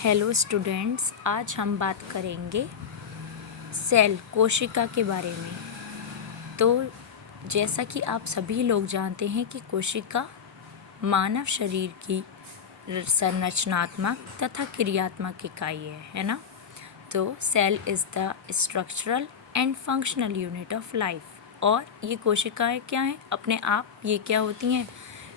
Hello students, आज हम बात करेंगे सेल कोशिका के बारे में। तो जैसा कि आप सभी लोग जानते हैं कि कोशिका मानव शरीर की संरचनात्मक तथा क्रियात्मक इकाई है ना। तो cell is the structural and functional unit of life. और ये कोशिकाएं क्या हैं, अपने आप ये क्या होती हैं,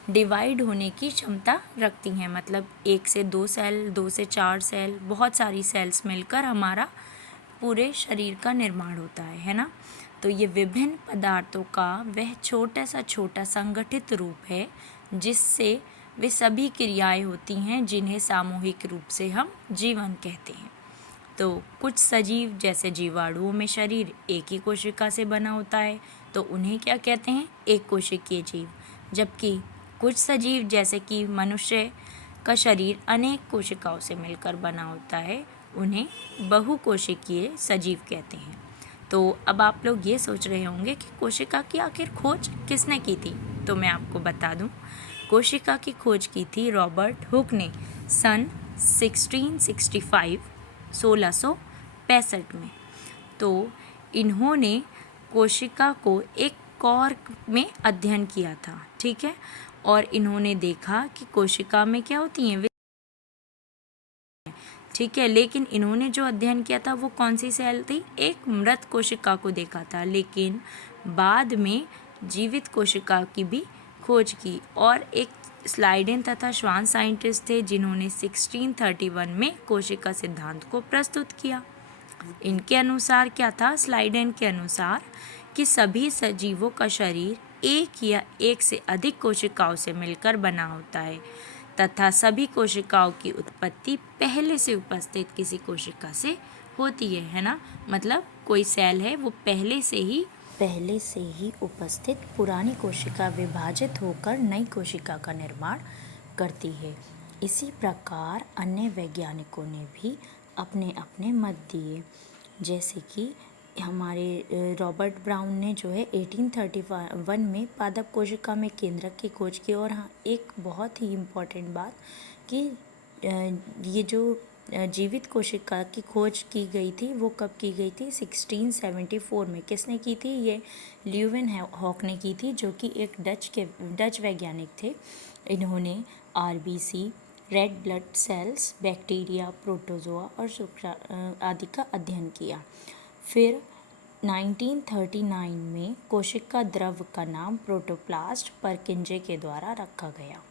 डिवाइड होने की क्षमता रखती हैं। मतलब 1 से 2 सेल, 2 से 4 सेल, बहुत सारी सेल्स मिलकर हमारा पूरे शरीर का निर्माण होता है ना। तो ये विभिन्न पदार्थों का वह छोटा संगठित रूप है जिससे वे सभी क्रियाएं होती हैं जिन्हें सामूहिक रूप से हम जीवन कहते हैं। तो कुछ सजीव जैसे जीवाणुओं में शरीर एक ही कोशिका से बना होता है, तो उन्हें क्या कहते हैं, एक कोशिकीय जीव। जबकि कुछ सजीव जैसे कि मनुष्य का शरीर अनेक कोशिकाओं से मिलकर बना होता है, उन्हें बहुकोशिकीय सजीव कहते हैं। तो अब आप लोग ये सोच रहे होंगे कि कोशिका की आखिर खोज किसने की थी। तो मैं आपको बता दूं, कोशिका की खोज की थी रॉबर्ट हुक ने सन 1665 में। तो इन्होंने कोशिका को एक कॉर्क में अध्ययन किया था, ठीक है। और इन्होंने देखा कि कोशिका में क्या होती हैं, ठीक है। लेकिन इन्होंने जो अध्ययन किया था वो कौन सी सेल थी, एक मृत कोशिका को देखा था। लेकिन बाद में जीवित कोशिका की भी खोज की। और एक स्लाइडेन तथा श्वान साइंटिस्ट थे जिन्होंने 1631 में कोशिका सिद्धांत को प्रस्तुत किया। इनके अनुसार क्या था, स्लाइडेन के अनुसार, कि सभी सजीवों का शरीर एक या एक से अधिक कोशिकाओं से मिलकर बना होता है तथा सभी कोशिकाओं की उत्पत्ति पहले से उपस्थित किसी कोशिका से होती है ना। मतलब कोई सेल है वो पहले से ही उपस्थित पुरानी कोशिका विभाजित होकर नई कोशिका का निर्माण करती है। इसी प्रकार अन्य वैज्ञानिकों ने भी अपने अपने मत दिए। जैसे कि हमारे रॉबर्ट ब्राउन ने जो है 1831 में पादप कोशिका में केंद्रक की खोज की। और हाँ, एक बहुत ही इम्पोर्टेंट बात कि ये जो जीवित कोशिका की खोज की गई थी वो कब की गई थी, 1674 में। किसने की थी, ये ल्यूवेन हॉक ने की थी, जो कि एक डच वैज्ञानिक थे। इन्होंने RBC, red blood cells, bacteria, protozoa और आदि का अध्ययन किया। फिर 1939 में कोशिका द्रव का नाम प्रोटोप्लास्ट परकिंजे के द्वारा रखा गया।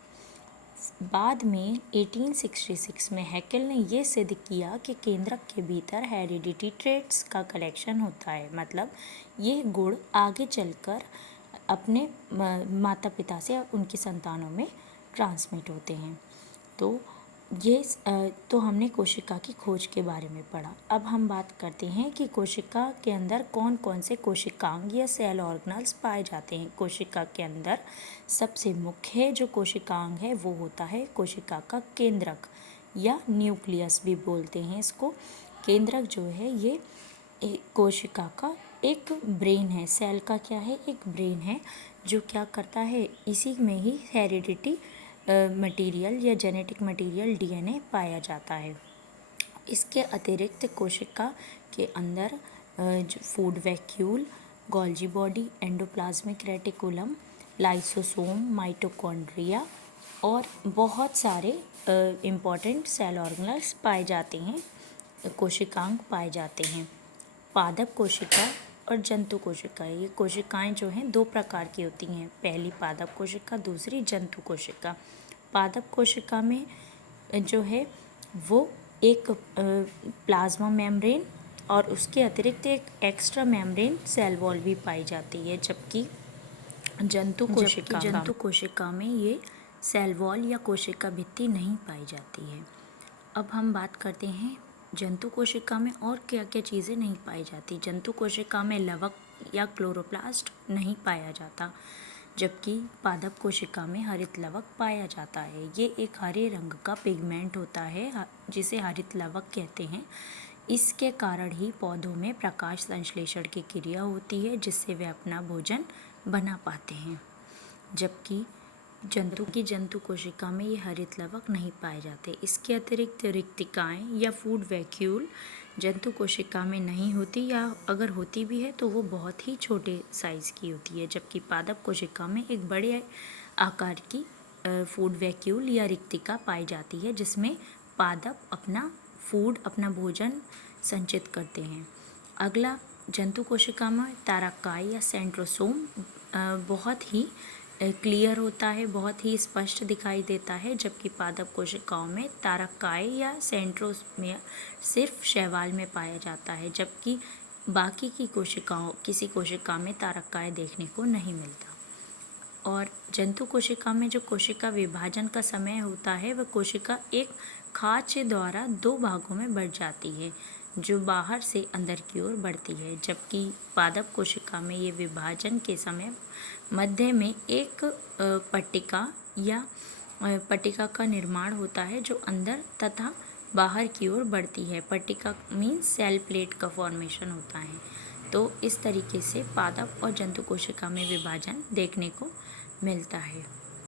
बाद में 1866 में हैकेल ने यह सिद्ध किया कि केंद्रक के भीतर हेरिडिटी ट्रेट्स का कलेक्शन होता है। मतलब ये गुण आगे चलकर अपने माता पिता से उनकी संतानों में ट्रांसमिट होते हैं। तो हमने कोशिका की खोज के बारे में पढ़ा। अब हम बात करते हैं कि कोशिका के अंदर कौन कौन से कोशिकांग या सेल ऑर्गेनल्स पाए जाते हैं। कोशिका के अंदर सबसे मुख्य जो कोशिकांग है वो होता है कोशिका का केंद्रक या न्यूक्लियस भी बोलते हैं इसको। केंद्रक जो है ये कोशिका का एक ब्रेन है। सेल का क्या है, एक ब्रेन है जो क्या करता है, इसी में ही हेरिडिटी मटेरियल या जेनेटिक मटेरियल डीएनए पाया जाता है। इसके अतिरिक्त कोशिका के अंदर जो food vacuole, Golgi body, endoplasmic reticulum, lysosome, mitochondria और बहुत सारे इम्पॉर्टेंट सेल ऑर्गेनल्स पाए जाते हैं, कोशिकांग पाए जाते हैं। पादप कोशिका और जंतु कोशिका, ये कोशिकाएं जो हैं दो प्रकार की होती हैं। पहली पादप कोशिका, दूसरी जंतु कोशिका। पादप कोशिका में जो है वो एक प्लाज्मा मेम्ब्रेन और उसके अतिरिक्त एक एक्स्ट्रा मेम्ब्रेन सेल वॉल भी पाई जाती है। जबकि जंतु कोशिका में ये सेल वॉल या कोशिका भित्ति नहीं पाई जाती है। अब हम बात करते हैं जंतु कोशिका में और क्या क्या चीज़ें नहीं पाई जाती। जंतु कोशिका में लवक या क्लोरोप्लास्ट नहीं पाया जाता, जबकि पादप कोशिका में हरित लवक पाया जाता है। ये एक हरे रंग का पिगमेंट होता है जिसे हरित लवक कहते हैं। इसके कारण ही पौधों में प्रकाश संश्लेषण की क्रिया होती है जिससे वे अपना भोजन बना पाते हैं। जबकि जंतु की जंतु कोशिका में ये हरित लवक नहीं पाए जाते। इसके अतिरिक्त रिक्तिकाएं या फूड वैक्यूल जंतु कोशिका में नहीं होती, या अगर होती भी है तो वो बहुत ही छोटे साइज़ की होती है, जबकि पादप कोशिका में एक बड़े आकार की फूड वैक्यूल या रिक्तिका पाई जाती है, जिसमें पादप अपना भोजन संचित करते हैं। अगला, जंतु कोशिका में तारकाई या सेंट्रोसोम बहुत ही क्लियर होता है, बहुत ही स्पष्ट दिखाई देता है, जबकि पादप कोशिकाओं में तारकाई या सेंट्रोमियर सिर्फ शैवाल में पाया जाता है, जबकि बाकी की किसी कोशिका में तारकाई देखने को नहीं मिलता। और जंतु कोशिका में जो कोशिका विभाजन का समय होता है, वह कोशिका एक खाँचे द्वारा दो भागों में बढ़ जाती है, जो बाहर से अंदर की ओर बढ़ती है, जबकि पादप कोशिका में ये विभाजन के समय मध्य में एक पट्टिका का निर्माण होता है, जो अंदर तथा बाहर की ओर बढ़ती है। पट्टिका मीन्स सेल प्लेट का फॉर्मेशन होता है। तो इस तरीके से पादप और जंतु कोशिका में विभाजन देखने को मिलता है।